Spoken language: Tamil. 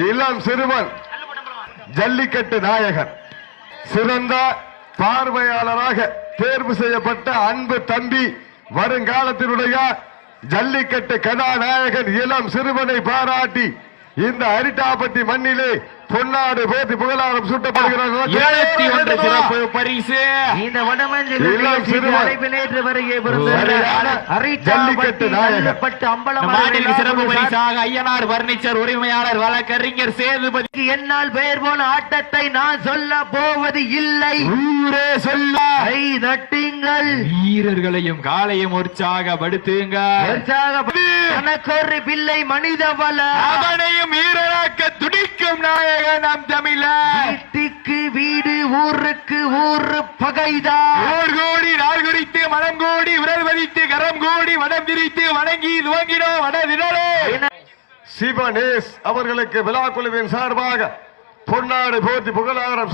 இளம் சிறுவன் ஜல்லிக்கட்டு நாயகன் சிறந்த பார்வையாளராக தேர்வு செய்யப்பட்ட அன்பு தம்பி வருங்காலத்தினுடைய ஜல்லிக்கட்டு கதாநாயகன் இளம் சிறுவனை பாராட்டி இந்த அரிட்டாப்பட்டி மண்ணிலே பொன்னாடு போட்டி புகழாரம் சூட்டப்படுகிறது. சிறப்பு பரிசு இந்த வடமஞ்சள் ஜல்லிக்கட்டு சிறப்பு பரிசாக ஐயனார் பர்னிச்சர் உரிமையாளர் வழக்கறிஞர் சேதுபதி. என்னால் பெயர் போன ஆட்டத்தை நான் சொல்ல போவது இல்லை. ஊரே சொல்ல தட்டுங்கள். வீரர்களையும் காலையும் உற்சாகப்படுத்துங்க. உற்சாகப்படுத்த பிள்ளை மனித பல அவனையும் வீரராக்க துடிக்கும் நாயகன் நம் தமிழர். வீட்டுக்கு வீடு ஊருக்கு ஊரு பகைதான். ஓர் கோடி நாள் குறித்து மனம் கோடி விரல் வதித்து கரம் கோடி வடம் திரித்து வணங்கி துவங்கினோம் வடதினரே. சிவனேஷ் அவர்களுக்கு விழா குழுவின் சார்பாக பொன்னாடு போட்டி புகழாரம்